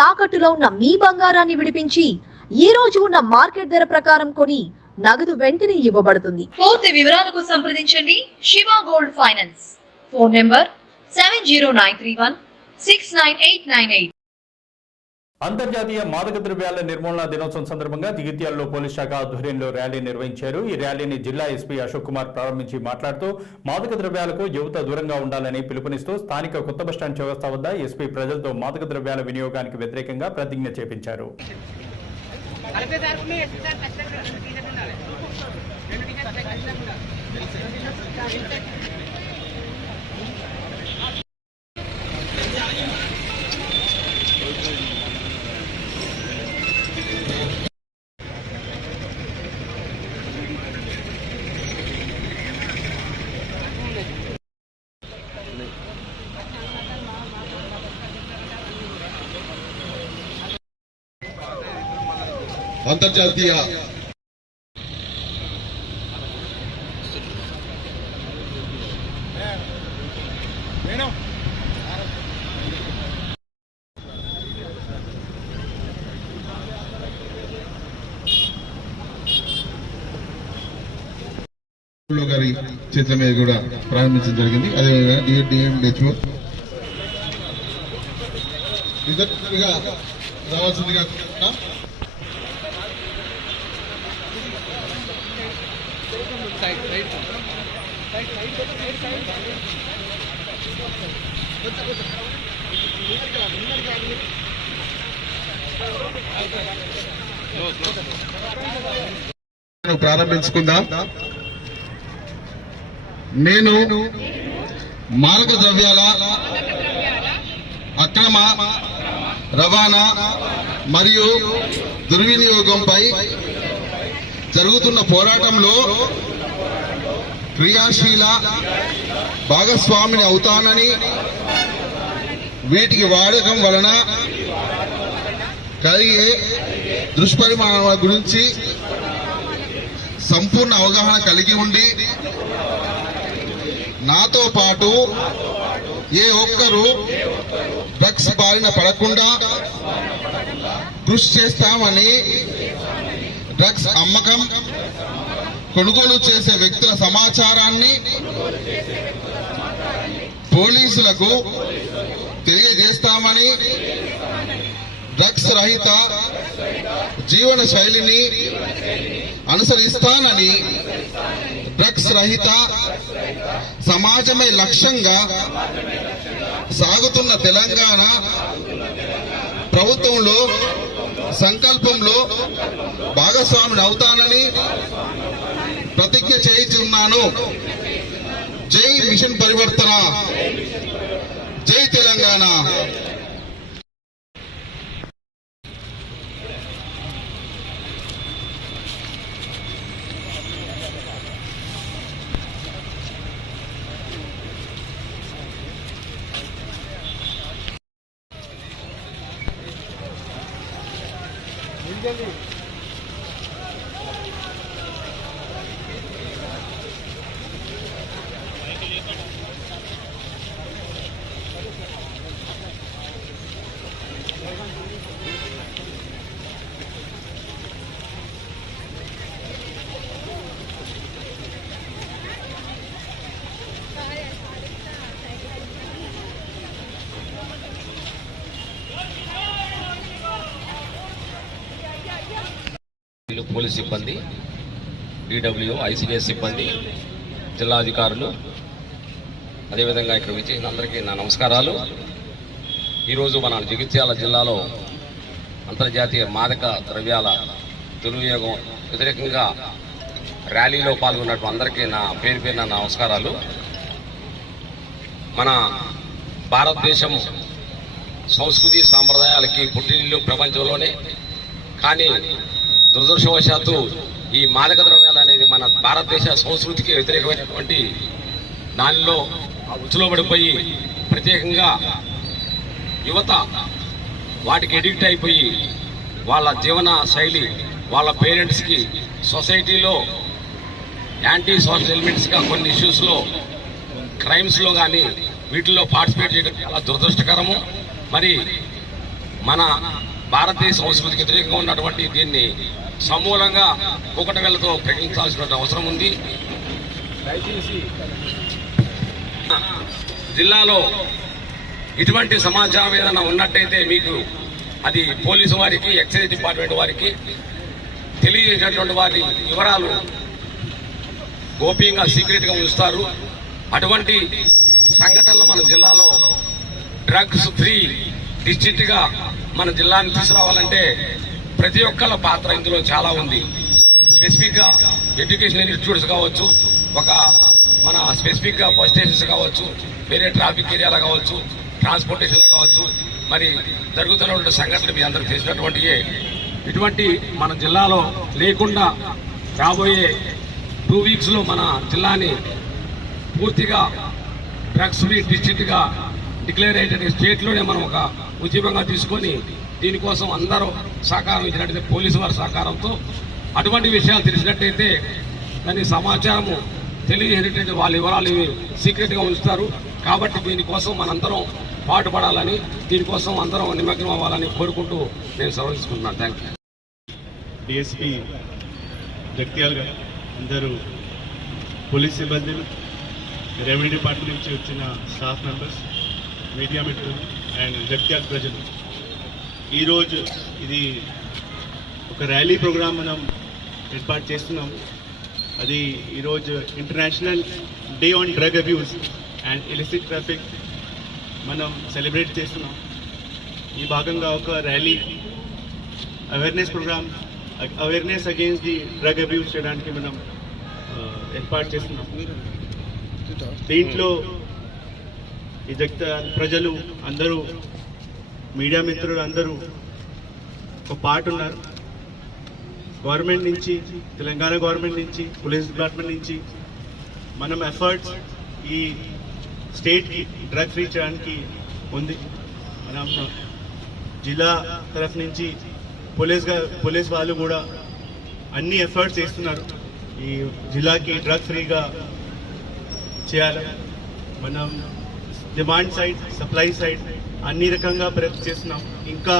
తాకట్టులో ఉన్న మీ బంగారాన్ని విడిపించి ఈ రోజు ఉన్న మార్కెట్ ధర ప్రకారం కొని నగదు వెంటనే ఇవ్వబడుతుంది. పూర్తి వివరాలకు సంప్రదించండి. Shiva gold finance. Phone number seven zero nine three one six nine eight nine eight. అంతర్జాతీయ మాదక ద్రవ్యాల నిర్మూలన దినోత్సవం సందర్భంగా జగిత్యాలలో పోలీస్ శాఖ ఆధ్వర్యంలో ర్యాలీ నిర్వహించారు. ఈ ర్యాలీని జిల్లా ఎస్పీ అశోక్ కుమార్ ప్రారంభించి మాట్లాడుతూ మాదక ద్రవ్యాలకు యువత దూరంగా ఉండాలని పిలుపునిస్తూ స్థానిక కొత్త బస్టాండ్ చౌరస్తా వద్ద ఎస్పీ ప్రజలతో మాదక ద్రవ్యాల వినియోగానికి వ్యతిరేకంగా ప్రతిజ్ఞ చేపించారు. అంతర్జాతీయ గారి చేతుల మీద కూడా ప్రారంభించడం జరిగింది. అదేవిధంగా డిఎంహెచ్ఓ ఇద్దరుగా రావాల్సిందిగా ప్రారంభించుకుందాం. నేను మారక ద్రవ్యాల అక్రమ రవాణా మరియు దుర్వినియోగంపై జరుగుతున్న పోరాటంలో క్రియాశీల భాగస్వామిని అవుతానని వీటికి వాడకం వలన కలిగే దుష్పరిమాణాల గురించి సంపూర్ణ అవగాహన కలిగి ఉండి నాతో పాటు ఏ ఒక్కరు డ్రగ్స్ బారిన పడకుండా కృషి చేస్తామని డ్రగ్స్ అమ్మకం కొనుగోలు చేసే వ్యక్తుల సమాచారాన్ని పోలీసులకు తెలియజేస్తామని డ్రగ్స్ రహిత జీవన శైలిని అనుసరిస్తానని డ్రగ్స్ రహిత సమాజమే లక్ష్యంగా సాగుతున్న తెలంగాణ ప్రభుత్వంలో సంకల్పంలో భాగస్వామిని అవుతానని ప్రతిజ్ఞ చేయించున్నాను జై మిషన్ పరివర్తన జై తెలంగాణ పోలీస్ సిబ్బంది డిడబ్ల్యూ ఐసీడీఎస్ సిబ్బంది జిల్లా అధికారులు. అదేవిధంగా ఇక్కడ విచ్చేసిన అందరికీ నా నమస్కారాలు. ఈరోజు మన జగిత్యాల జిల్లాలో అంతర్జాతీయ మాదక ద్రవ్యాల దుర్వినియోగం వ్యతిరేకంగా ర్యాలీలో పాల్గొన్నట్టు అందరికీ నా పేరు పేరున నా నమస్కారాలు. మన భారతదేశం సంస్కృతి సాంప్రదాయాలకి పుట్టినిల్లు ప్రపంచంలోనే. కానీ దురదృష్టవశాత్తు ఈ మాదక ద్రవ్యాలు అనేది మన భారతదేశ సంస్కృతికి వ్యతిరేకమైనటువంటి దానిలో ఉచ్చులో పడిపోయి ప్రత్యేకంగా యువత వాటికి ఎడిక్ట్ అయిపోయి వాళ్ళ జీవన శైలి వాళ్ళ పేరెంట్స్కి సొసైటీలో యాంటీ సోషల్ ఎలిమెంట్స్గా కొన్ని ఇష్యూస్లో క్రైమ్స్లో కానీ వీటిల్లో పార్టిసిపేట్ చేయడం చాలా దురదృష్టకరము. మరి మన భారతీయ సంస్కృతికి వ్యతిరేకంగా ఉన్నటువంటి దీన్ని సమూలంగా ఒకటి వేలతో ప్రకటించాల్సిన అవసరం ఉంది. జిల్లాలో ఇటువంటి సమాచారం ఏదైనా ఉన్నట్టయితే మీకు అది పోలీసు వారికి ఎక్సైజ్ డిపార్ట్మెంట్ వారికి తెలియజేసినటువంటి వారి వివరాలు గోప్యంగా సీక్రెట్గా ఉంచుతారు. అటువంటి సంఘటనలు మన జిల్లాలో డ్రగ్స్ ఫ్రీ డిస్టిక్ట్గా మన జిల్లాని తీసుకురావాలంటే ప్రతి ఒక్కళ్ళ పాత్ర ఇందులో చాలా ఉంది. స్పెసిఫిక్గా ఎడ్యుకేషన్ ఇన్స్టిట్యూట్స్ కావచ్చు ఒక మన స్పెసిఫిక్గా బస్ స్టేషన్స్ కావచ్చు వేరే ట్రాఫిక్ ఏరియాలో కావచ్చు ట్రాన్స్పోర్టేషన్ కావచ్చు మరి జరుగుతున్నటువంటి సంఘటనలు మీ అందరూ తెలిసినటువంటి ఇటువంటి మన జిల్లాలో లేకుండా రాబోయే టూ వీక్స్లో మన జిల్లాని పూర్తిగా డ్రగ్స్ ఫ్రీ డిస్ట్రిక్ట్గా డిక్లేర్ అయ్యేటువంటి స్టేట్లోనే మనం ఒక ఉద్యమంగా తీసుకొని దీనికోసం అందరూ సహకారం ఇచ్చినట్టయితే పోలీసు వారి సహకారంతో అటువంటి విషయాలు తెలిసినట్టయితే దాని సమాచారము తెలియజేసేటటువంటి వాళ్ళ వివరాలు ఇవి సీక్రెట్గా ఉంచుతారు. కాబట్టి దీనికోసం మనందరం పాటుపడాలని దీనికోసం అందరం నిమగ్నం అవ్వాలని కోరుకుంటూ నేను సెలవు thank you. DSP Jagtial garu అందరూ పోలీస్ సిబ్బందులు రెవెన్యూ డిపార్ట్మెంట్ నుంచి వచ్చిన స్టాఫ్ మెంబర్స్ మీడియా మిత్రులు అండ్ జగ్త్యాల్ ప్రజలు. ఈరోజు ఇది ఒక ర్యాలీ ప్రోగ్రాం మనం ఏర్పాటు చేస్తున్నాం. అది ఈరోజు international day on drug abuse and illicit traffic మనం సెలబ్రేట్ చేస్తున్నాం. ఈ భాగంగా ఒక rally awareness programme awareness against the drug abuse చేయడానికి మనం ఏర్పాటు చేస్తున్నాం. దీంట్లో ఈ జగత ప్రజలు అందరూ మీడియా మిత్రులు అందరూ ఒక పార్ట్ ఉన్నారు. గవర్నమెంట్ నుంచి తెలంగాణ గవర్నమెంట్ నుంచి పోలీస్ డిపార్ట్మెంట్ నుంచి మనం ఎఫర్ట్స్ ఈ స్టేట్కి డ్రగ్ ఫ్రీ చేయడానికి ఉంది మనం జిల్లా తరఫు నుంచి పోలీస్ పోలీస్ వాళ్ళు కూడా అన్ని ఎఫర్ట్స్ చేస్తున్నారు. ఈ జిల్లాకి డ్రగ్ ఫ్రీగా చేయాలి. మనం డిమాండ్ సైడ్ సప్లై సైడ్ అన్ని రకంగా ప్రయత్నం చేస్తున్నాం. ఇంకా